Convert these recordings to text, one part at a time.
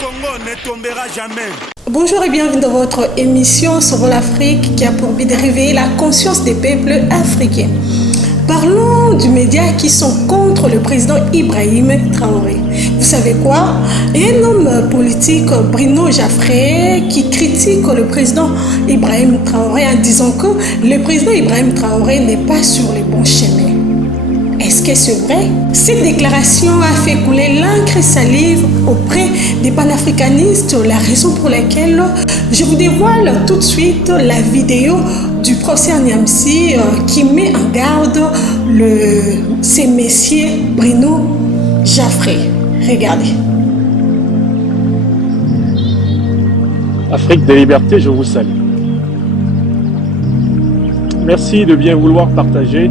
Congo ne tombera jamais. Bonjour et bienvenue dans votre émission Sauvons l'Afrique qui a pour but de réveiller la conscience des peuples africains. Parlons du média qui sont contre le président Ibrahim Traoré. Vous savez quoi? Il y a un homme politique, Bruno Jaffré, qui critique le président Ibrahim Traoré en disant que le président Ibrahim Traoré n'est pas sur le bon chemin. Est-ce que c'est vrai? Cette déclaration a fait couler l'encre et salive auprès des panafricanistes, la raison pour laquelle je vous dévoile tout de suite la vidéo du professeur Niamsi qui met en garde ces messieurs Bruno Jaffré. Regardez. Afrique des libertés, je vous salue. Merci de bien vouloir partager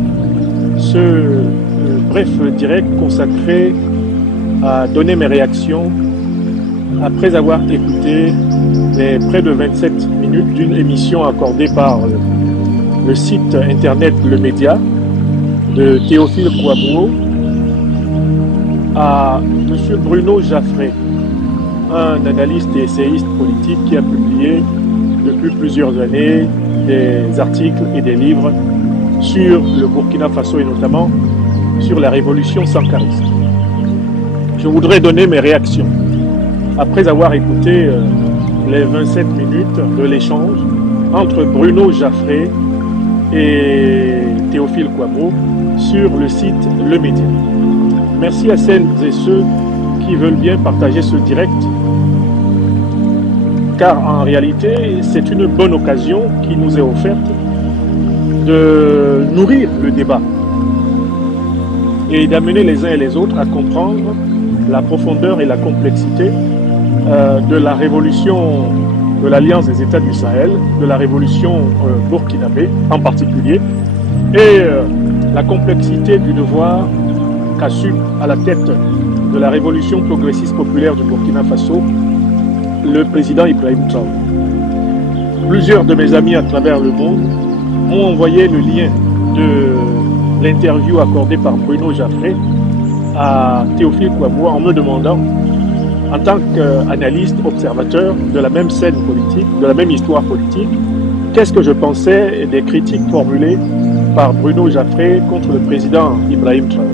ce bref direct consacré à donner mes réactions après avoir écouté les près de 27 minutes d'une émission accordée par le site internet Le Média de Théophile Kouamouo à M. Bruno Jaffré, un analyste et essayiste politique qui a publié depuis plusieurs années des articles et des livres sur le Burkina Faso et notamment sur la révolution sankariste. Je voudrais donner mes réactions après avoir écouté les 27 minutes de l'échange entre Bruno Jaffré et Théophile Kouamouo sur le site Le Média. Merci à celles et ceux qui veulent bien partager ce direct, car en réalité, c'est une bonne occasion qui nous est offerte de nourrir le débat et d'amener les uns et les autres à comprendre la profondeur et la complexité de la révolution de l'Alliance des États du Sahel, de la révolution burkinabé en particulier, et la complexité du devoir qu'assume à la tête de la révolution progressiste populaire du Burkina Faso le président Ibrahim Traoré. Plusieurs de mes amis à travers le monde m'ont envoyé le lien de l'interview accordée par Bruno Jaffré à Théophile Kouamouo en me demandant, en tant qu'analyste, observateur de la même scène politique, de la même histoire politique, qu'est-ce que je pensais des critiques formulées par Bruno Jaffré contre le président Ibrahim Traoré.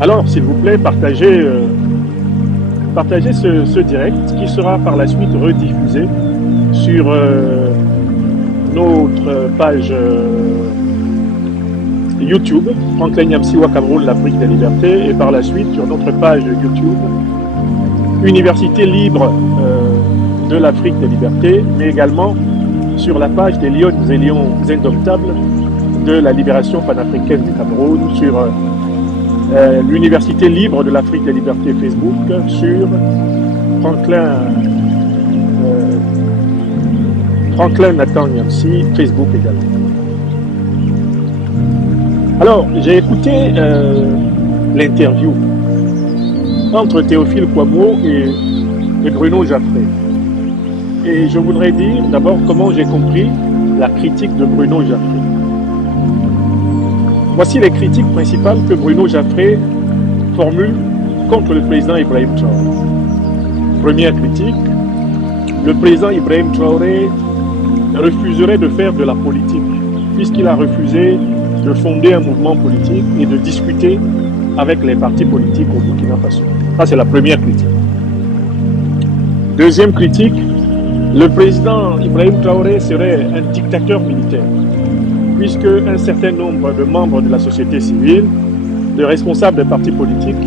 Alors, s'il vous plaît, partagez ce direct qui sera par la suite rediffusé sur notre page YouTube, Franklin Niamsiwa Cameroun, l'Afrique des libertés, et par la suite sur notre page YouTube, Université libre de l'Afrique des libertés, mais également sur la page des Lions et Lions indomptables de la libération panafricaine du Cameroun, sur l'Université libre de l'Afrique des libertés Facebook, sur Franklin Nathan Niamsi, Facebook également. Alors, j'ai écouté l'interview entre Théophile Kouamouo et Bruno Jaffré. Et je voudrais dire d'abord comment j'ai compris la critique de Bruno Jaffré. Voici les critiques principales que Bruno Jaffré formule contre le président Ibrahim Traoré. Première critique, le président Ibrahim Traoré refuserait de faire de la politique, puisqu'il a refusé de fonder un mouvement politique et de discuter avec les partis politiques au Burkina Faso. Ça, c'est la première critique. Deuxième critique, le président Ibrahim Traoré serait un dictateur militaire, puisque un certain nombre de membres de la société civile, de responsables des partis politiques,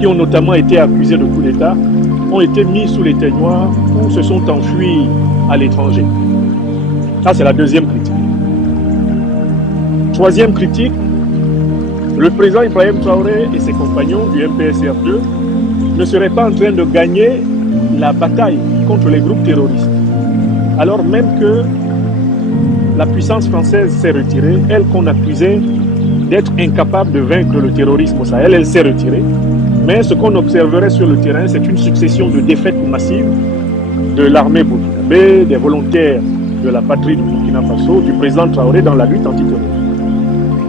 qui ont notamment été accusés de coup d'État, ont été mis sous les témoins ou se sont enfuis à l'étranger. Ça, c'est la deuxième critique. Troisième critique, le président Ibrahim Traoré et ses compagnons du MPSR2 ne seraient pas en train de gagner la bataille contre les groupes terroristes, alors même que la puissance française s'est retirée, elle qu'on accusait d'être incapable de vaincre le terrorisme au Sahel, elle s'est retirée. Mais ce qu'on observerait sur le terrain, c'est une succession de défaites massives de l'armée burkinabé, des volontaires de la patrie du Burkina Faso, du président Traoré dans la lutte antiterroriste.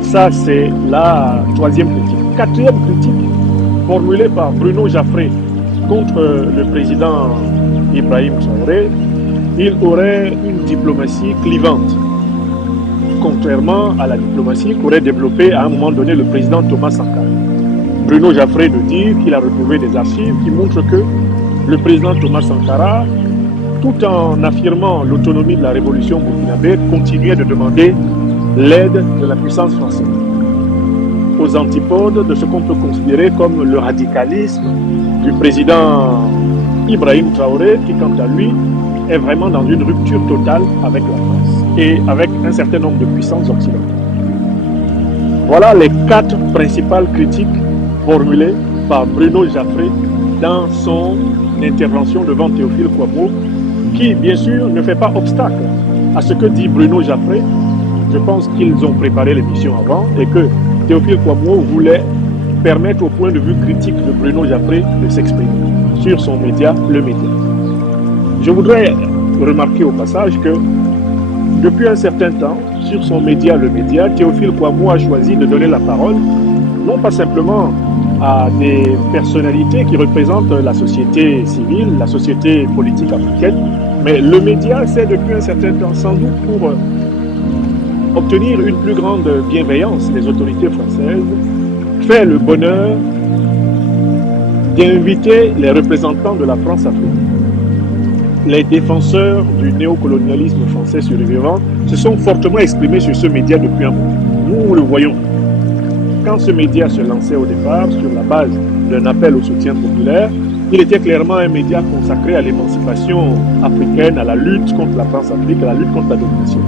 Ça, c'est la troisième critique. Quatrième critique formulée par Bruno Jaffré contre le président Ibrahim Traoré, il aurait une diplomatie clivante, contrairement à la diplomatie qu'aurait développée à un moment donné le président Thomas Sankara. Bruno Jaffré nous dit qu'il a retrouvé des archives qui montrent que le président Thomas Sankara, tout en affirmant l'autonomie de la révolution burkinabé, continuait de demander l'aide de la puissance française, aux antipodes de ce qu'on peut considérer comme le radicalisme du président Ibrahim Traoré, qui quant à lui est vraiment dans une rupture totale avec la France et avec un certain nombre de puissances occidentales. Voilà les 4 principales critiques formulées par Bruno Jaffré dans son intervention devant Théophile Kouamouo, qui bien sûr ne fait pas obstacle à ce que dit Bruno Jaffré. Je pense qu'ils ont préparé l'émission avant et que Théophile Kouamouo voulait permettre au point de vue critique de Bruno Jaffré de s'exprimer sur son média, le média. Je voudrais remarquer au passage que depuis un certain temps, sur son média, le média, Théophile Kouamouo a choisi de donner la parole, non pas simplement à des personnalités qui représentent la société civile, la société politique africaine, mais le média, c'est depuis un certain temps, sans doute pour obtenir une plus grande bienveillance des autorités françaises, fait le bonheur d'inviter les représentants de la France-Afrique. Les défenseurs du néocolonialisme français survivant se sont fortement exprimés sur ce média depuis un moment. Nous le voyons. Quand ce média se lançait au départ sur la base d'un appel au soutien populaire, il était clairement un média consacré à l'émancipation africaine, à la lutte contre la France-Afrique, à la lutte contre la domination.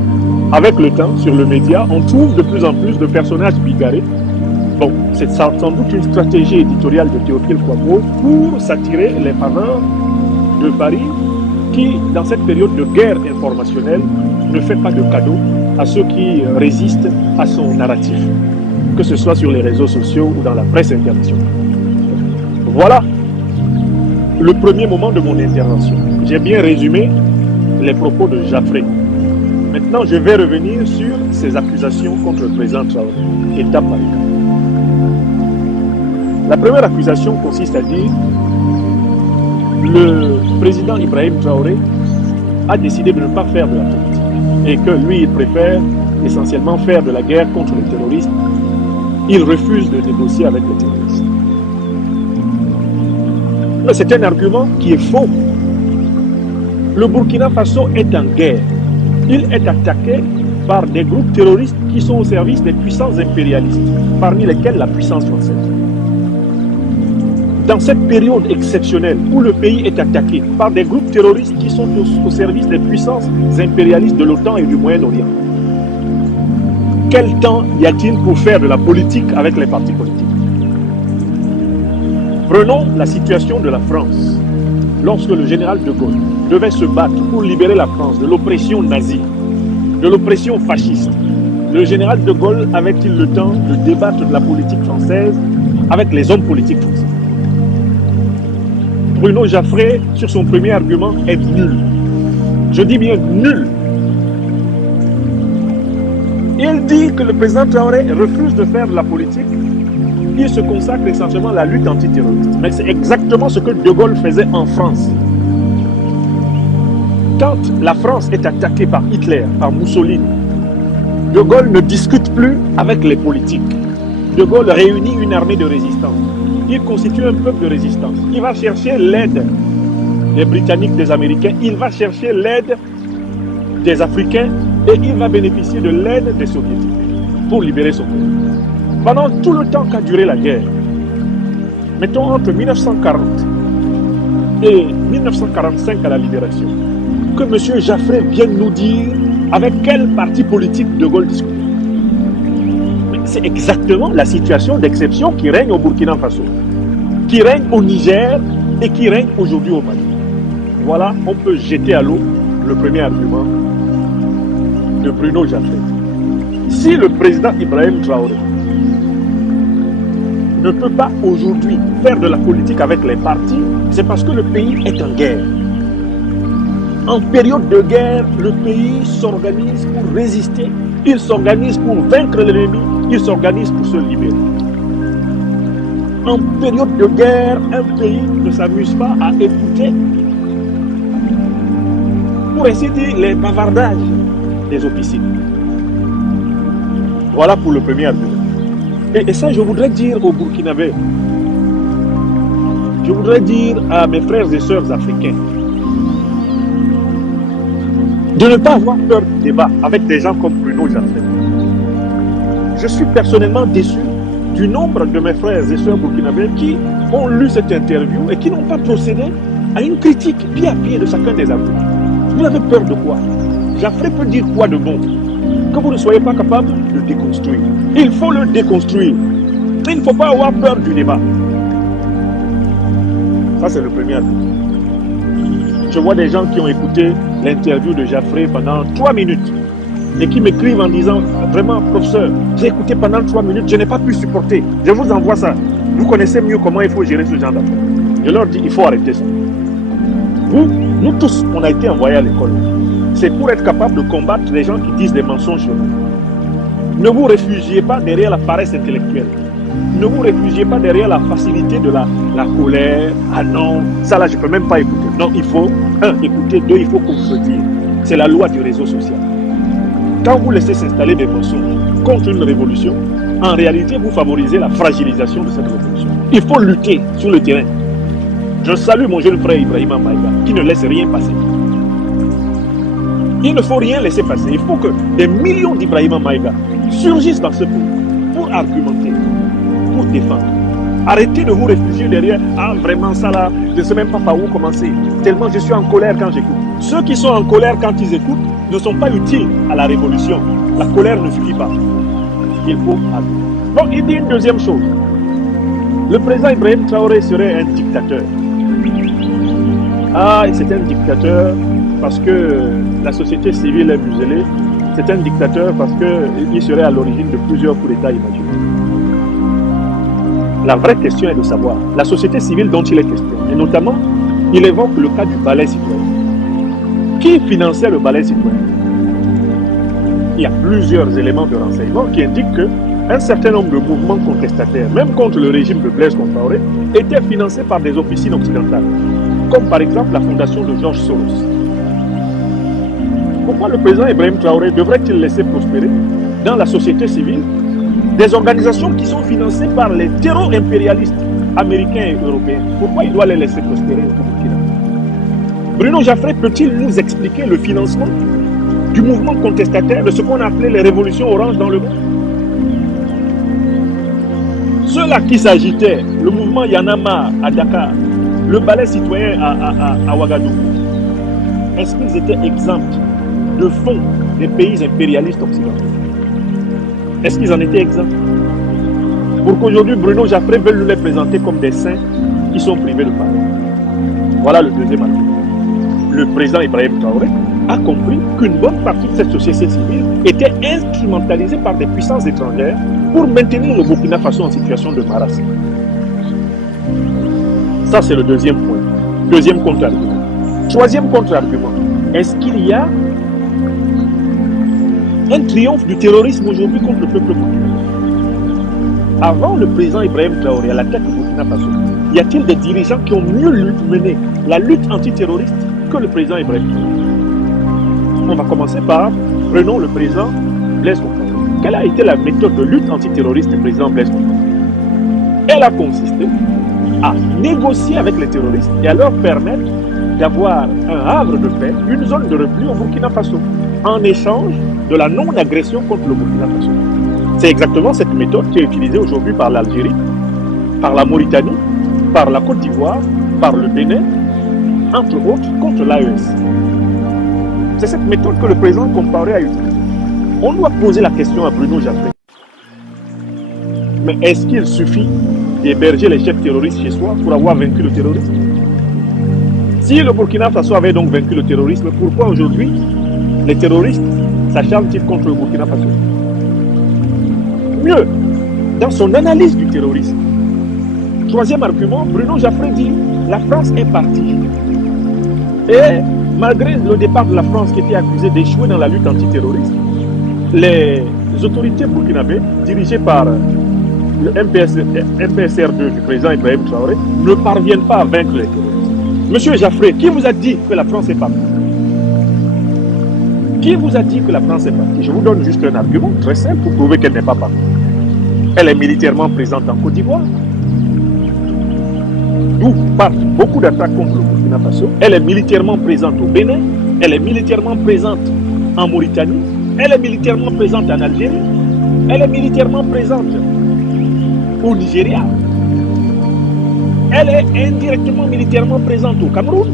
Avec le temps, sur le média, on trouve de plus en plus de personnages bigarrés. Bon, c'est sans doute une stratégie éditoriale de Théophile Kouamouo pour s'attirer les faveurs de Paris, qui, dans cette période de guerre informationnelle, ne fait pas de cadeaux à ceux qui résistent à son narratif, que ce soit sur les réseaux sociaux ou dans la presse internationale. Voilà le premier moment de mon intervention. J'ai bien résumé les propos de Jaffré. Maintenant, je vais revenir sur ces accusations contre le président Traoré, étape par étape. La première accusation consiste à dire le président Ibrahim Traoré a décidé de ne pas faire de la politique et que lui, il préfère essentiellement faire de la guerre contre les terroristes. Il refuse de négocier avec les terroristes. Mais c'est un argument qui est faux. Le Burkina Faso est en guerre. Il est attaqué par des groupes terroristes qui sont au service des puissances impérialistes, parmi lesquelles la puissance française. Dans cette période exceptionnelle où le pays est attaqué par des groupes terroristes qui sont au service des puissances impérialistes de l'OTAN et du Moyen-Orient, quel temps y a-t-il pour faire de la politique avec les partis politiques? Prenons la situation de la France. Lorsque le général de Gaulle devait se battre pour libérer la France de l'oppression nazie, de l'oppression fasciste, le général de Gaulle avait-il le temps de débattre de la politique française avec les hommes politiques français? Bruno Jaffré, sur son premier argument, est nul. Je dis bien nul. Il dit que le président Traoré refuse de faire de la politique. Il se consacre essentiellement à la lutte antiterroriste. Mais c'est exactement ce que De Gaulle faisait en France. Quand la France est attaquée par Hitler, par Mussolini, De Gaulle ne discute plus avec les politiques. De Gaulle réunit une armée de résistance. Il constitue un peuple de résistance. Il va chercher l'aide des Britanniques, des Américains. Il va chercher l'aide des Africains et il va bénéficier de l'aide des Soviétiques pour libérer son pays. Pendant tout le temps qu'a duré la guerre, mettons entre 1940 et 1945 à la libération, que M. Jaffré vienne nous dire avec quel parti politique De Gaulle discute. C'est exactement la situation d'exception qui règne au Burkina Faso, qui règne au Niger et qui règne aujourd'hui au Mali. Voilà, on peut jeter à l'eau le premier argument de Bruno Jaffré. Si le président Ibrahim Traoré ne peut pas aujourd'hui faire de la politique avec les partis, c'est parce que le pays est en guerre. En période de guerre, le pays s'organise pour résister, il s'organise pour vaincre l'ennemi, il s'organise pour se libérer. En période de guerre, un pays ne s'amuse pas à écouter, pour ainsi dire, les bavardages des officiers. Voilà pour le premier argument. Et ça, je voudrais dire aux Burkinabés, je voudrais dire à mes frères et sœurs africains, de ne pas avoir peur du débat avec des gens comme Bruno Jaffré. Je suis personnellement déçu du nombre de mes frères et sœurs burkinabés qui ont lu cette interview et qui n'ont pas procédé à une critique pied à pied de chacun des arguments. Vous avez peur de quoi? Jaffré peut dire quoi de bon que vous ne soyez pas capable de déconstruire? Il faut le déconstruire. Il ne faut pas avoir peur du débat. Ça, c'est le premier argument. Je vois des gens qui ont écouté l'interview de Jaffré pendant 3 minutes et qui m'écrivent en disant, vraiment, professeur, j'ai écouté pendant 3 minutes, je n'ai pas pu supporter. Je vous envoie ça. Vous connaissez mieux comment il faut gérer ce genre d'affaires. Je leur dis, il faut arrêter ça. Nous tous, on a été envoyés à l'école. C'est pour être capable de combattre les gens qui disent des mensonges sur nous. Ne vous réfugiez pas derrière la paresse intellectuelle. Ne vous réfugiez pas derrière la facilité de la colère. Ah non, ça là, je ne peux même pas écouter. Non, il faut, 1, écouter, 2, il faut contredire. C'est la loi du réseau social. Quand vous laissez s'installer des mensonges contre une révolution, en réalité, vous favorisez la fragilisation de cette révolution. Il faut lutter sur le terrain. Je salue mon jeune frère Ibrahima Maïga, qui ne laisse rien passer. Il ne faut rien laisser passer. Il faut que des millions d'Ibrahima Maïga surgissent dans ce pays pour argumenter, pour défendre. Arrêtez de vous réfugier derrière. Ah, vraiment, ça là, je ne sais même pas par où commencer. Tellement je suis en colère quand j'écoute. Ceux qui sont en colère quand ils écoutent ne sont pas utiles à la révolution. La colère ne suffit pas. Il faut agir. Donc, il dit une deuxième chose. Le président Ibrahim Traoré serait un dictateur. Ah, c'est un dictateur parce que la société civile est muselée. C'est un dictateur parce qu'il serait à l'origine de plusieurs coups d'État imaginaires. La vraie question est de savoir, la société civile dont il est question, et notamment, il évoque le cas du balai citoyen. Qui finançait le balai citoyen? Il y a plusieurs éléments de renseignement qui indiquent qu'un certain nombre de mouvements contestataires, même contre le régime de Blaise Compaoré, étaient financés par des officines occidentales, comme par exemple la fondation de George Soros. Pourquoi le président Ibrahim Traoré devrait-il laisser prospérer dans la société civile des organisations qui sont financées par les terror-impérialistes américains et européens? Pourquoi il doit les laisser prospérer au Burkina? Bruno Jaffré peut-il nous expliquer le financement du mouvement contestataire, de ce qu'on appelait les révolutions oranges dans le monde? Ceux-là qui s'agitaient, le mouvement Yanama à Dakar, le balai citoyen à Ouagadougou, est-ce qu'ils étaient exempts de fonds des pays impérialistes occidentaux? Est-ce qu'ils en étaient exempts? Pour qu'aujourd'hui Bruno Jaffré veuille nous les présenter comme des saints qui sont privés de parole. Voilà le deuxième argument. Le président Ibrahim Traoré a compris qu'une bonne partie de cette société civile était instrumentalisée par des puissances étrangères pour maintenir le Burkina Faso en situation de marasme. Ça, c'est le deuxième point. Deuxième contre-argument. Troisième contre-argument. Est-ce qu'il y a un triomphe du terrorisme aujourd'hui contre le peuple burkinabé? Avant le président Ibrahim Traoré à la tête du Burkina Faso, y a-t-il des dirigeants qui ont mieux mené la lutte antiterroriste que le président Ibrahim Traoré? On va commencer par, prenons le président Blaise Compaoré. Quelle a été la méthode de lutte antiterroriste du président Blaise Compaoré? Elle a consisté à négocier avec les terroristes et à leur permettre d'avoir un havre de paix, une zone de repli au Burkina Faso, en échange de la non-agression contre le Burkina Faso. C'est exactement cette méthode qui est utilisée aujourd'hui par l'Algérie, par la Mauritanie, par la Côte d'Ivoire, par le Bénin, entre autres, contre l'AES. C'est cette méthode que le président Compaoré a utilisée. On doit poser la question à Bruno Jaffré. Mais est-ce qu'il suffit d'héberger les chefs terroristes chez soi pour avoir vaincu le terrorisme? Si le Burkina Faso avait donc vaincu le terrorisme, pourquoi aujourd'hui les terroristes s'acharnent-ils contre le Burkina Faso? Mieux, dans son analyse du terrorisme, troisième argument, Bruno Jaffré dit la France est partie. Et malgré le départ de la France qui était accusée d'échouer dans la lutte antiterroriste, les autorités burkinabées, dirigées par le MPSR2 du président Ibrahim Traoré ne parviennent pas à vaincre les terroristes. Monsieur Jaffré, qui vous a dit que la France est partie? Qui vous a dit que la France est partie? Je vous donne juste un argument très simple pour prouver qu'elle n'est pas partie. Elle est militairement présente en Côte d'Ivoire, d'où partent beaucoup d'attaques contre le Burkina Faso. Elle est militairement présente au Bénin, elle est militairement présente en Mauritanie, elle est militairement présente en Algérie, elle est militairement présente au Nigeria, elle est indirectement militairement présente au Cameroun.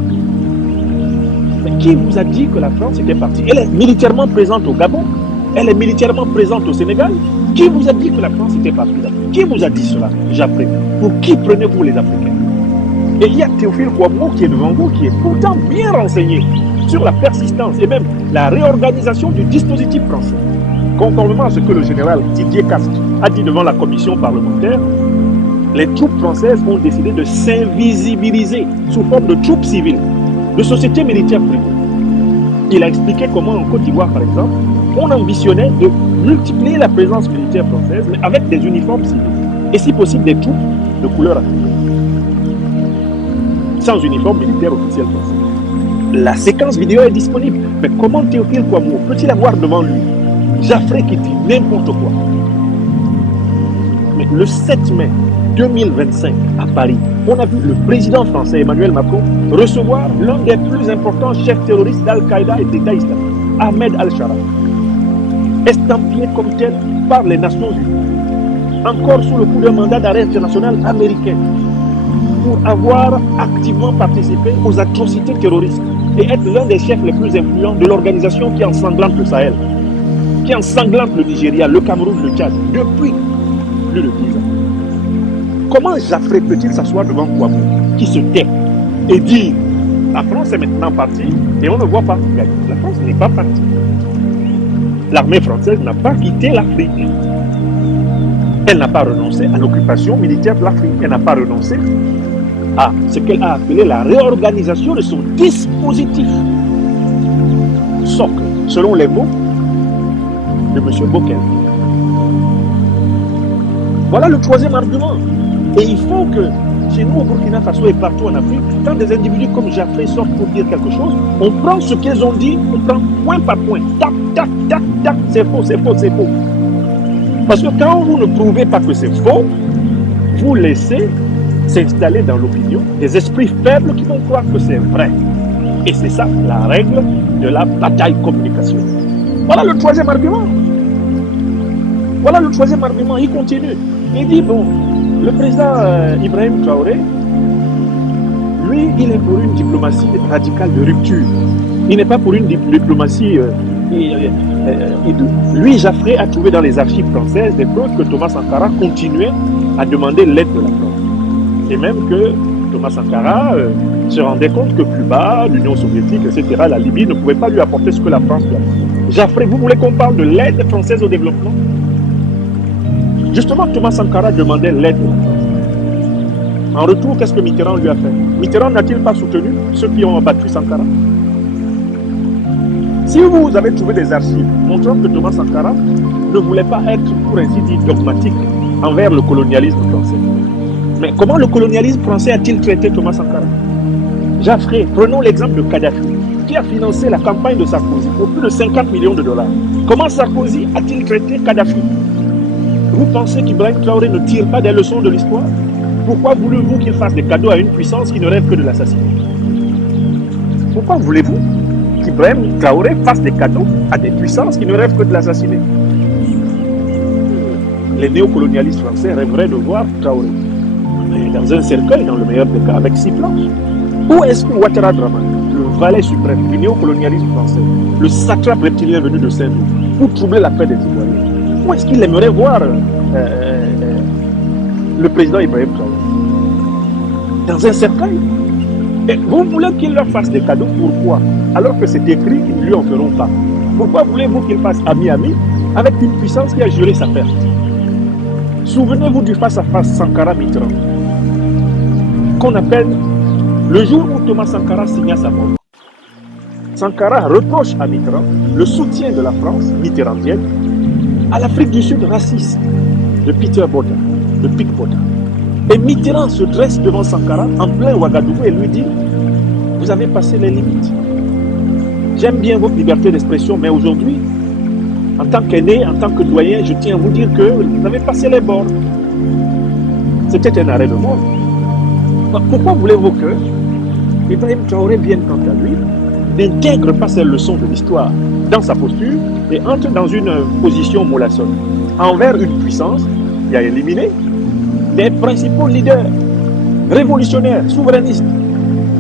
Mais qui vous a dit que la France était partie? Elle est militairement présente au Gabon, elle est militairement présente au Sénégal. Qui vous a dit que la France était partie? Qui vous a dit cela? J'apprends. Pour qui prenez-vous les Africains? Et il y a Théophile Kouamouo qui est devant vous, qui est pourtant bien renseigné sur la persistance et même la réorganisation du dispositif français. Conformément à ce que le général Didier Castres a dit devant la commission parlementaire, les troupes françaises ont décidé de s'invisibiliser sous forme de troupes civiles, de sociétés militaires privées. Il a expliqué comment en Côte d'Ivoire, par exemple, on ambitionnait de multiplier la présence militaire française, mais avec des uniformes civils, et si possible des troupes de couleur africaine, sans uniforme militaire officiel français. La séquence vidéo est disponible, mais comment Théophile Kouamouo peut-il avoir devant lui Jaffré qui dit n'importe quoi? Mais le 7 mai 2025 à Paris, on a vu le président français Emmanuel Macron recevoir l'un des plus importants chefs terroristes d'Al-Qaïda et d'État islamique, Ahmed Al-Shara, estampillé comme tel par les Nations Unies, encore sous le coup d'un mandat d'arrêt international américain, pour avoir activement participé aux atrocités terroristes et être l'un des chefs les plus influents de l'organisation qui ensanglante le Sahel, qui ensanglante le Nigeria, le Cameroun, le Tchad, depuis plus de 10 ans. Comment Jaffré peut-il s'asseoir devant Kouamouo, qui se tait, et dire la France est maintenant partie et on ne voit pas gagner? La France n'est pas partie. L'armée française n'a pas quitté l'Afrique. Elle n'a pas renoncé à l'occupation militaire de l'Afrique. Elle n'a pas renoncé à ce qu'elle a appelé la réorganisation de son dispositif socle, selon les mots de M. Bockel. Voilà le troisième argument. Et il faut que chez nous au Burkina Faso et partout en Afrique, quand des individus comme Jaffré sortent pour dire quelque chose, on prend ce qu'ils ont dit, on prend point par point, tac, tac, tac, tac, c'est faux, c'est faux, c'est faux. Parce que quand vous ne prouvez pas que c'est faux, vous laissez s'installer dans l'opinion des esprits faibles qui vont croire que c'est vrai. Et c'est ça la règle de la bataille communication. Voilà le troisième argument. Voilà le troisième argument. Il continue. Il dit, bon, le président Ibrahim Traoré, lui, il est pour une diplomatie radicale de rupture. Il n'est pas pour une diplomatie... lui, Jaffré, a trouvé dans les archives françaises des preuves que Thomas Sankara continuait à demander l'aide de la France. Et même que Thomas Sankara se rendait compte que Cuba, l'Union soviétique, etc., la Libye ne pouvaient pas lui apporter ce que la France lui apportait. Jaffré, vous voulez qu'on parle de l'aide française au développement? Justement, Thomas Sankara demandait l'aide de la France. En retour, qu'est-ce que Mitterrand lui a fait? Mitterrand n'a-t-il pas soutenu ceux qui ont abattu Sankara? Si vous avez trouvé des archives montrant que Thomas Sankara ne voulait pas être, pour ainsi dire, dogmatique envers le colonialisme français. Mais comment le colonialisme français a-t-il traité Thomas Sankara? Jaffré, prenons l'exemple de Kadhafi, qui a financé la campagne de Sarkozy pour plus de 50 millions de dollars. Comment Sarkozy a-t-il traité Kadhafi? Vous pensez qu'Ibrahim Traoré ne tire pas des leçons de l'histoire? Pourquoi voulez-vous qu'il fasse des cadeaux à une puissance qui ne rêve que de l'assassiner? Pourquoi voulez-vous qu'Ibrahim Traoré fasse des cadeaux à des puissances qui ne rêvent que de l'assassiner? Les néocolonialistes français rêveraient de voir Traoré dans un cercueil, dans le meilleur des cas, avec 6 planches. Où est-ce que Ouattara Draman, le valet suprême du néocolonialisme français, le satrape reptilien venu de Saint-Louis, pour troubler la paix des Ivoiriens, où est-ce qu'il aimerait voir le président Ibrahim Traoré? Dans un cercueil? Et vous voulez qu'il leur fasse des cadeaux, pourquoi? Alors que c'est écrit qu'ils ne lui en feront pas. Pourquoi voulez-vous qu'il fasse ami-ami avec une puissance qui a juré sa perte? Souvenez-vous du face-à-face Sankara-Mitterrand, qu'on appelle le jour où Thomas Sankara signa sa mort. Sankara reproche à Mitterrand le soutien de la France mitterrandienne à l'Afrique du Sud raciste de Peter Botha. de pickpocket. Et Mitterrand se dresse devant Sankara en plein Ouagadougou et lui dit « Vous avez passé les limites. J'aime bien votre liberté d'expression, mais aujourd'hui, en tant qu'aîné, en tant que doyen, je tiens à vous dire que vous avez passé les bords. » C'était un arrêt de mort. Pourquoi voulez-vous que Ibrahim Traoré vienne quant à lui, n'intègre pas ces leçons de l'histoire dans sa posture et entre dans une position mollassonne envers une puissance qui a éliminé des principaux leaders révolutionnaires, souverainistes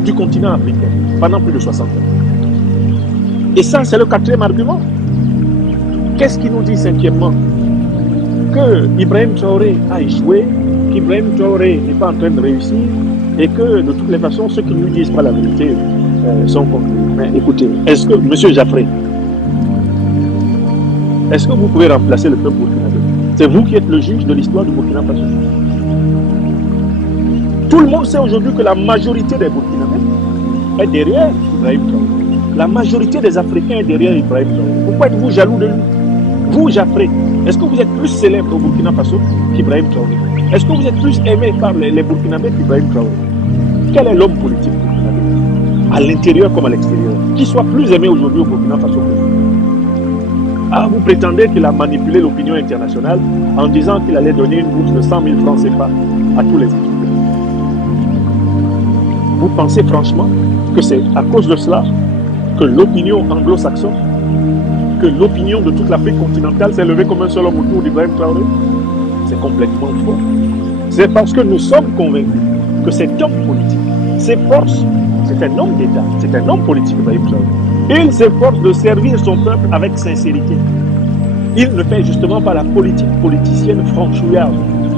du continent africain pendant plus de 60 ans. Et ça, c'est le quatrième argument. Qu'est-ce qui nous dit cinquièmement? Que Ibrahim Traoré a échoué, qu'Ibrahim Traoré n'est pas en train de réussir et que de toutes les façons, ceux qui ne nous disent pas la vérité sont conclus. Mais écoutez, est-ce que, M. Jaffré, est-ce que vous pouvez remplacer le peuple burkinabé? C'est vous qui êtes le juge de l'histoire du Burkina Faso. Tout le monde sait aujourd'hui que la majorité des Burkinabés est derrière Ibrahim Traoré. La majorité des Africains est derrière Ibrahim Traoré. Pourquoi êtes-vous jaloux de lui? Vous, Jaffré, est-ce que vous êtes plus célèbre au Burkina Faso qu'Ibrahim Traoré? Est-ce que vous êtes plus aimé par les Burkinabés qu'Ibrahim Traoré? Quel est l'homme politique burkinabé, à l'intérieur comme à l'extérieur, qui soit plus aimé aujourd'hui au Burkina Faso que vous? Ah, vous prétendez qu'il a manipulé l'opinion internationale en disant qu'il allait donner une bourse de 100 000 francs CFA à tous les étudiants. Vous pensez franchement que c'est à cause de cela que l'opinion anglo-saxonne, que l'opinion de toute l'Afrique continentale s'est levée comme un seul homme autour d'Ibrahim Traoré? C'est complètement faux. C'est parce que nous sommes convaincus que cet homme politique s'efforce, c'est un homme d'État, c'est un homme politique, Ibrahim Traoré. Il s'efforce de servir son peuple avec sincérité. Il ne fait justement pas la politique politicienne franchouillarde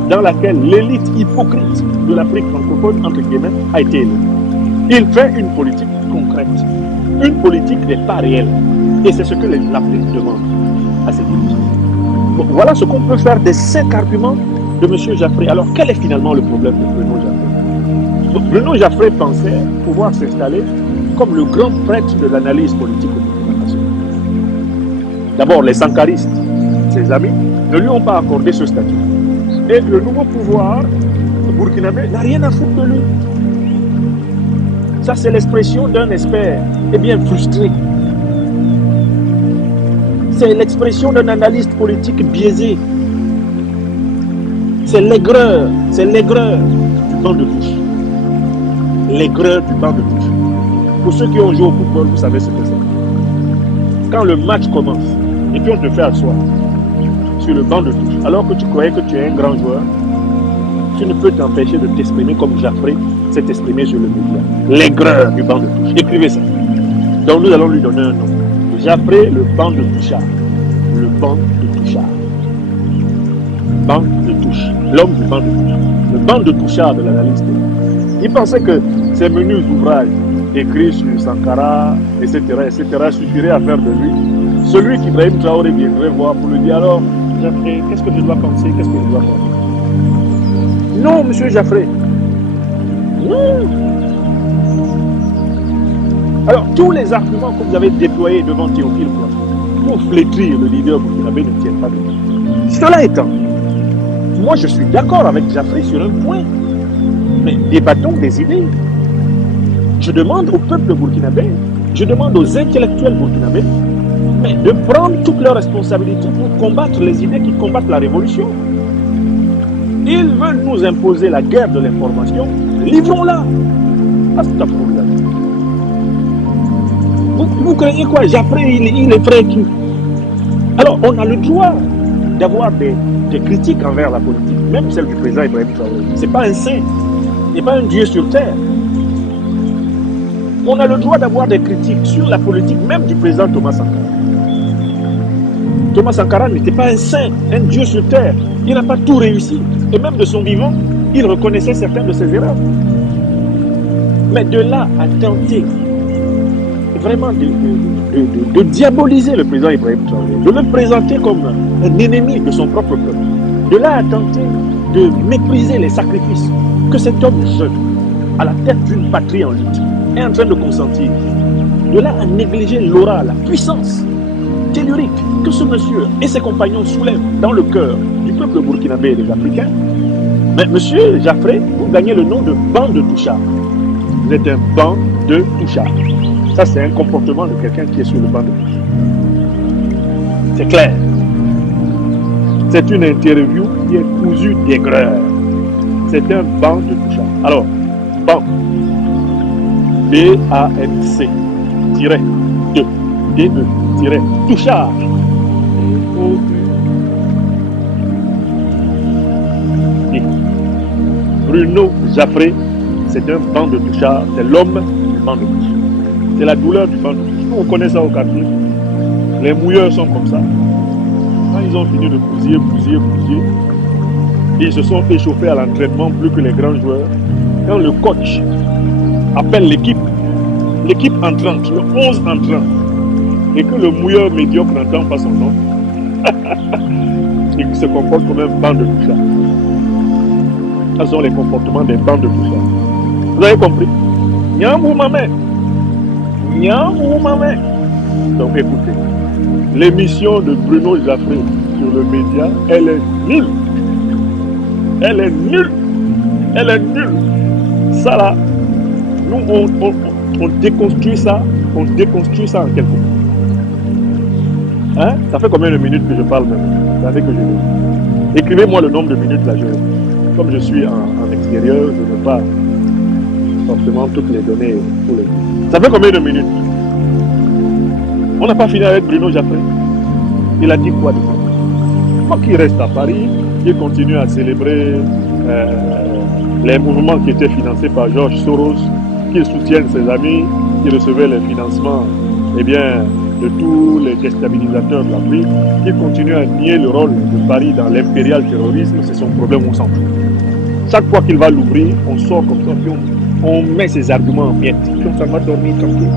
dans laquelle l'élite hypocrite de l'Afrique francophone, entre guillemets, a été élevée. Il fait une politique concrète, une politique des pas réels. Et c'est ce que l'Afrique demande à ses dirigeants. Bon, voilà ce qu'on peut faire des 5 arguments de M. Jaffré. Alors, quel est finalement le problème de Bruno Jaffré? Donc, Bruno Jaffré pensait pouvoir s'installer comme le grand prêtre de l'analyse politique au Burkina Faso. D'abord, les sankaristes, ses amis, ne lui ont pas accordé ce statut. Et le nouveau pouvoir burkinabé n'a rien à foutre de lui. Ça, c'est l'expression d'un expert, bien frustré. C'est l'expression d'un analyste politique biaisé. C'est l'aigreur du banc de touche. L'aigreur du banc de touche. Pour ceux qui ont joué au football, vous savez ce que c'est. Quand le match commence, et puis on te fait asseoir sur le banc de touche, alors que tu croyais que tu es un grand joueur, tu ne peux t'empêcher de t'exprimer comme Jaffré s'est exprimé sur le média. L'aigreur du banc de touche. Écrivez ça. Donc nous allons lui donner un nom. Jaffré, le banc de touchard. Le banc de touchard. Banc de touche. L'homme du banc de touche. Le banc de touchard de l'analyste. Il pensait que ces menus ouvrages écrits sur Sankara, etc., suffiraient à faire de lui celui qu'Ibrahim Traoré viendrait voir pour lui dire alors, Jaffré, qu'est-ce que je dois penser, qu'est-ce que je dois faire? Non, monsieur Jaffré. Non. Alors, tous les arguments que vous avez déployés devant Théophile pour flétrir le leader burkinabé ne tiennent pas debout. Cela étant, moi je suis d'accord avec Jaffré sur un point, mais débattons des idées. Je demande au peuple burkinabé, je demande aux intellectuels burkinabés, mais de prendre toutes leurs responsabilités pour combattre les idées qui combattent la révolution. Ils veulent nous imposer la guerre de l'information, livrons-la. Vous craignez quoi? Jaffré, il est prêt qui? Alors, on a le droit d'avoir des critiques envers la politique, même celle du président Ibrahim Traoré. Ce n'est pas un saint, il n'est pas un dieu sur terre. On a le droit d'avoir des critiques sur la politique, même du président Thomas Sankara. Thomas Sankara n'était pas un saint, un dieu sur terre. Il n'a pas tout réussi. Et même de son vivant, il reconnaissait certaines de ses erreurs. Mais de là à tenter vraiment de diaboliser le président Ibrahim Traoré, de le présenter comme un ennemi de son propre peuple, de là à tenter de mépriser les sacrifices que cet homme jeune, à la tête d'une patrie en lutte, est en train de consentir, de là à négliger l'aura, la puissance tellurique que ce monsieur et ses compagnons soulèvent dans le cœur du peuple burkinabé et des Africains, Mais monsieur Jaffré, vous gagnez le nom de banc de touchard. Vous êtes un banc de touchard. Ça, c'est un comportement de quelqu'un qui est sur le banc de touchard. C'est clair. C'est une interview qui est cousue d'aigreur. C'est un banc de touchard. Alors, banc. B-A-N-C. Tiret. De. D-E. Tiret. Touchard. O-U. Bruno Jaffré, c'est un banc de touchard. C'est l'homme du banc de touchard. C'est la douleur du banc de touchard. On connaît ça au quartier. Les mouilleurs sont comme ça. Quand ils ont fini de bousiller, ils se sont échauffés à l'entraînement plus que les grands joueurs. Quand le coach appelle l'équipe entrante, le 11 entrant, et que le mouilleur médiocre n'entend pas son nom, et qu'il se comporte comme un banc de touchard. Ce sont les comportements des bancs de touchard. Vous avez compris? Nyamou mamé. Donc écoutez, l'émission de Bruno Jaffré sur le média, elle est nulle. Ça là, nous on déconstruit ça en quelques minutes. Hein? Ça fait combien de minutes que je parle même? Ça fait que je... Écrivez-moi le nombre de minutes là. Comme je suis en extérieur, je ne veux pas forcément toutes les données pour les... Ça fait combien de minutes? On n'a pas fini avec Bruno Jaffré. Il a dit quoi de ça? Moi qui reste à Paris, il continue à célébrer les mouvements qui étaient financés par George Soros, qu'il soutienne ses amis, qui recevaient les financements de tous les déstabilisateurs de l'Afrique, qui continue à nier le rôle de Paris dans l'impérial terrorisme. C'est son problème, on s'en fout. Chaque fois qu'il va l'ouvrir, on sort comme ça, puis on met ses arguments en miettes, puis on s'en va dormir tranquille.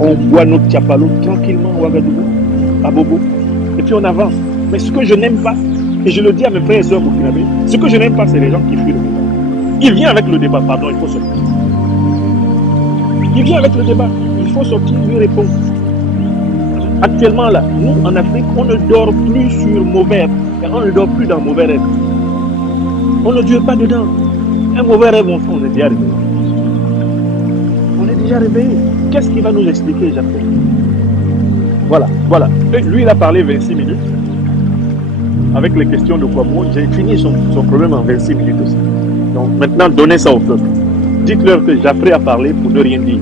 On boit notre tchapalo tranquillement à Ouagadougou, à Bobo, et puis on avance. Mais ce que je n'aime pas, et je le dis à mes frères et sœurs burkinabés, ce que je n'aime pas, c'est les gens qui fuient le débat. Il vient avec le débat, pardon, il faut sortir. Il vient avec le débat, il faut sortir, lui répondre. Actuellement là, nous en Afrique, on ne dort plus sur mauvais rêve, on ne dort plus dans mauvais rêve. On ne dure pas dedans. Un mauvais rêve, on est déjà réveillé. On est déjà réveillé. Qu'est-ce qu'il va nous expliquer, Jacques? Voilà. Et lui, il a parlé 26 minutes. Avec les questions de Kwamo, j'ai fini son problème en 26 minutes aussi. Donc maintenant, donnez ça au peuple. Dites-leur que Jaffré a parlé pour ne rien dire.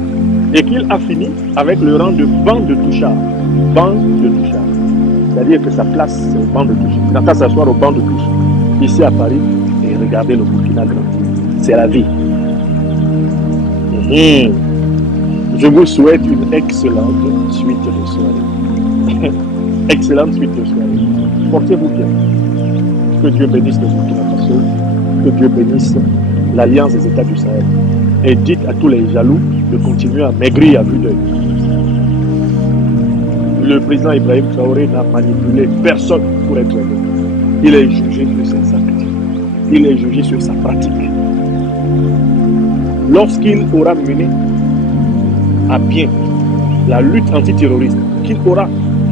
Et qu'il a fini avec le rang de banc de touchard. Banc de touchard. C'est-à-dire que sa place, c'est au banc de touche. Il n'a qu'à s'asseoir au banc de touche. Ici à Paris, et regarder le Burkina grandir. C'est la vie. Je vous souhaite une excellente suite de soirée. Excellente suite de soirée. Portez-vous bien. Que Dieu bénisse le Burkina Faso. Que Dieu bénisse l'Alliance des États du Sahel. Et dites à tous les jaloux de continuer à maigrir à vue d'œil. Le président Ibrahim Traoré n'a manipulé personne pour être élu. Il est jugé sur ses actes. Il est jugé sur sa pratique. Lorsqu'il aura mené à bien la lutte antiterroriste, qu'il aura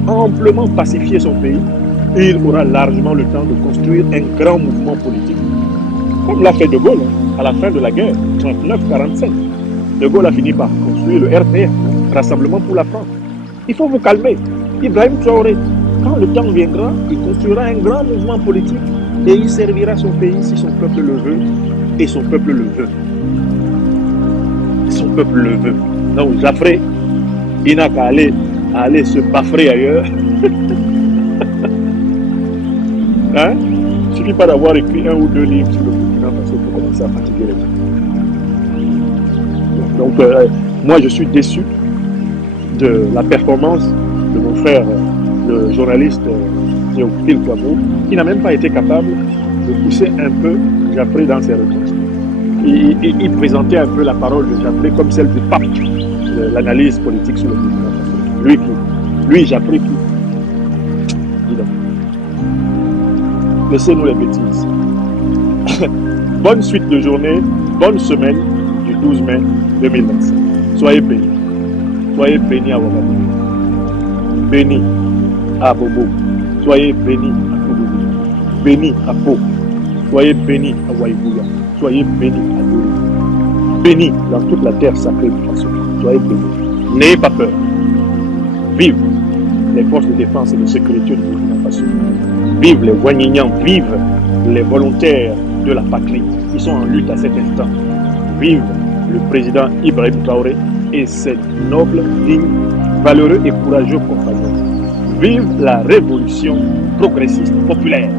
amplement pacifié son pays, il aura largement le temps de construire un grand mouvement politique. Comme l'a fait De Gaulle à la fin de la guerre, 39-45. De Gaulle a fini par construire le RPR, Rassemblement pour la France. Il faut vous calmer. Ibrahim Traoré, quand le temps viendra, il construira un grand mouvement politique et il servira son pays si son peuple le veut et son peuple le veut. Son peuple le veut. Donc Jaffré, il n'a qu'à aller se baffrer ailleurs. Hein? Il ne suffit pas d'avoir écrit 1 ou 2 livres sur le Burkina Faso pour commencer à fatiguer les gens. Donc moi je suis déçu de la performance de mon frère, le journaliste Théophile Kouamouo, qui n'a même pas été capable de pousser un peu Jaffré dans ses réponses. Il présentait un peu la parole de Jaffré comme celle du pape de l'analyse politique sur le Burkina Faso. Lui Jaffré qui. Dis donc. Laissez-nous les bêtises. Bonne suite de journée, bonne semaine du 12 mai 2025. Soyez bénis. Soyez bénis à Ouagadougou. Bénis à Bobo. Soyez bénis à Koudougou. Bénis à Pau. Soyez bénis à Waïbouya. Soyez bénis à Dori. Bénis dans toute la terre sacrée du Faso. Soyez bénis. N'ayez pas peur. Vive les forces de défense et de sécurité du Burkina Faso. Vive les Wanyignan. Vive les volontaires de la patrie qui sont en lutte à cet instant. Vive le président Ibrahim Traoré et ses nobles, dignes, valeureux et courageux compagnons. Vive la révolution progressiste populaire.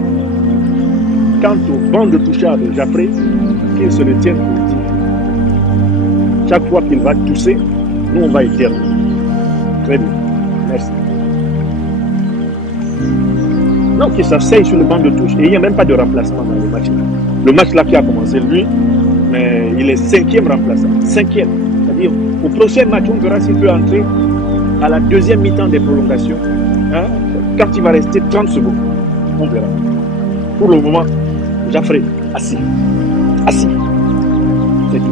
Quant au vent de touchard de Jaffré, qu'il se le tienne pour dire. Chaque fois qu'il va tousser, nous on va éternuer. Très bien. Merci. Non, qu'il s'asseye sur le banc de touche. Et il n'y a même pas de remplacement dans le match. Le match là qui a commencé, lui, mais il est 5e remplaçant. 5e. C'est-à-dire, au prochain match, on verra s'il peut entrer à la deuxième mi-temps des prolongations. Hein? Quand il va rester 30 secondes, on verra. Pour le moment, Jaffré, assis. Assis. C'est tout.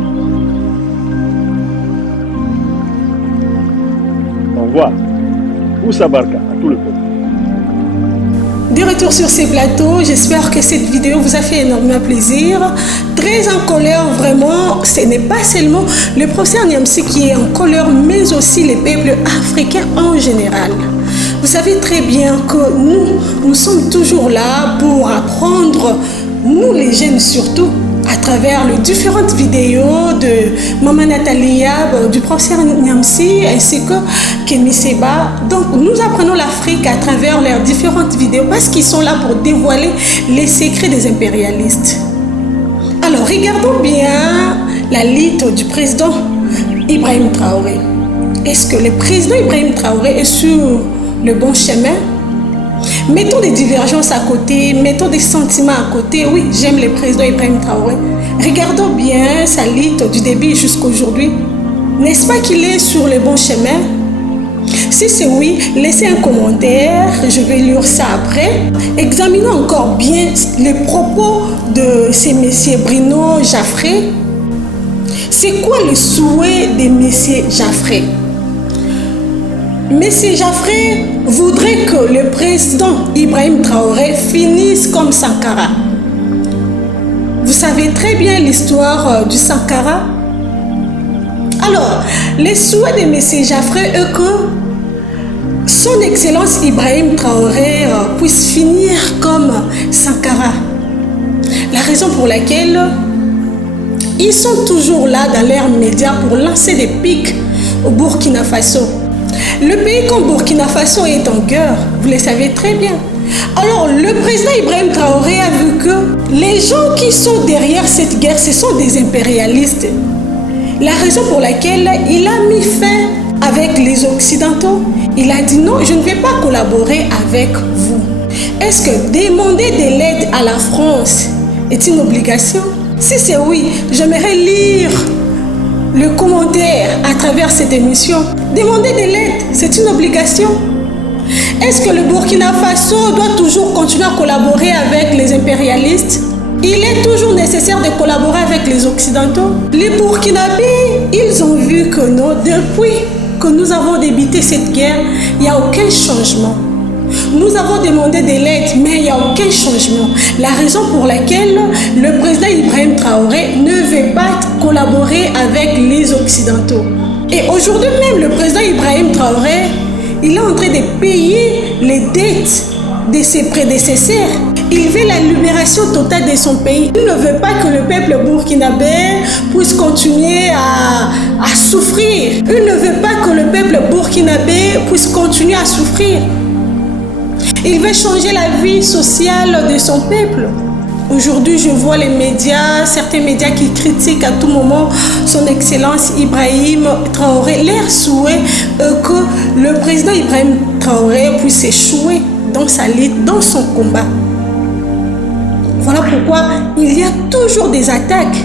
Au revoir. Moussa Barka, à tout le peuple. De retour sur ces plateaux, j'espère que cette vidéo vous a fait énormément plaisir. Très en colère, vraiment, ce n'est pas seulement le professeur Niamsi qui est en colère, mais aussi les peuples africains en général. Vous savez très bien que nous sommes toujours là pour apprendre, nous les jeunes surtout, à travers les différentes vidéos de Maman Natalia, du professeur Niamsi ainsi que Kémy Séba. Donc nous apprenons l'Afrique à travers leurs différentes vidéos parce qu'ils sont là pour dévoiler les secrets des impérialistes. Alors regardons bien la liste du président Ibrahim Traoré. Est-ce que le président Ibrahim Traoré est sur le bon chemin? Mettons des divergences à côté, mettons des sentiments à côté. Oui, j'aime le président Ibrahim Traoré. Regardons bien sa liste du début jusqu'à aujourd'hui. N'est-ce pas qu'il est sur le bon chemin? Si c'est oui, laissez un commentaire, je vais lire ça après. Examinons encore bien les propos de ces messieurs Bruno Jaffré. C'est quoi le souhait de messieurs Jaffré? Monsieur Jaffré voudrait que le président Ibrahim Traoré finisse comme Sankara. Vous savez très bien l'histoire du Sankara. Alors, les souhaits de monsieur Jaffré est que son Excellence Ibrahim Traoré puisse finir comme Sankara. La raison pour laquelle ils sont toujours là dans leurs médias pour lancer des pics au Burkina Faso. Le pays comme Burkina Faso est en guerre, vous le savez très bien. Alors, le président Ibrahim Traoré a vu que les gens qui sont derrière cette guerre, ce sont des impérialistes. La raison pour laquelle il a mis fin avec les Occidentaux, il a dit non, je ne vais pas collaborer avec vous. Est-ce que demander de l'aide à la France est une obligation? Si c'est oui, j'aimerais lire le commentaire à travers cette émission. Demander de l'aide, c'est une obligation. Est-ce que le Burkina Faso doit toujours continuer à collaborer avec les impérialistes? Il est toujours nécessaire de collaborer avec les Occidentaux. Les Burkinabés, ils ont vu que non, depuis que nous avons débuté cette guerre, il n'y a aucun changement. Nous avons demandé de l'aide, mais il n'y a aucun changement. La raison pour laquelle le président Ibrahim Traoré ne veut pas collaborer avec les Occidentaux. Et aujourd'hui même, le président Ibrahim Traoré, il est en train de payer les dettes de ses prédécesseurs. Il veut la libération totale de son pays. Il ne veut pas que le peuple burkinabé puisse continuer à souffrir. Il ne veut pas que le peuple burkinabé puisse continuer à souffrir. Il veut changer la vie sociale de son peuple. Aujourd'hui, je vois les médias, certains médias qui critiquent à tout moment son Excellence Ibrahim Traoré. Leur souhait que le président Ibrahim Traoré puisse échouer dans sa lutte, dans son combat. Voilà pourquoi il y a toujours des attaques.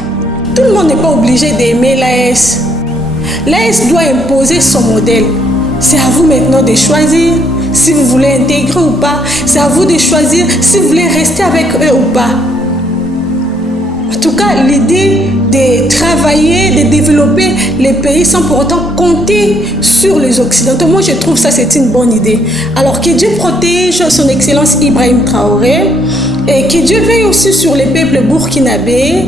Tout le monde n'est pas obligé d'aimer l'AS. L'AS doit imposer son modèle. C'est à vous maintenant de choisir si vous voulez intégrer ou pas. C'est à vous de choisir si vous voulez rester avec eux ou pas. En tout cas, l'idée de travailler, de développer les pays sans pour autant compter sur les Occidentaux, moi je trouve ça c'est une bonne idée. Alors que Dieu protège son Excellence Ibrahim Traoré Et que Dieu veille aussi sur les peuples burkinabés.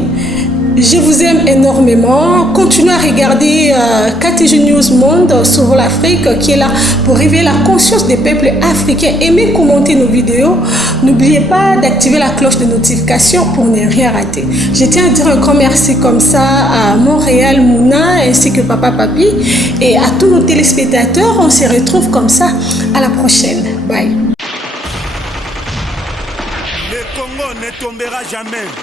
Je vous aime énormément. Continuez à regarder KTG News Monde sur l'Afrique qui est là pour réveiller la conscience des peuples africains. Aimez commenter nos vidéos. N'oubliez pas d'activer la cloche de notification pour ne rien rater. Je tiens à dire un grand merci comme ça à Montréal Mouna ainsi que Papa Papi et à tous nos téléspectateurs. On se retrouve comme ça. À la prochaine. Bye. Le Congo ne tombera jamais.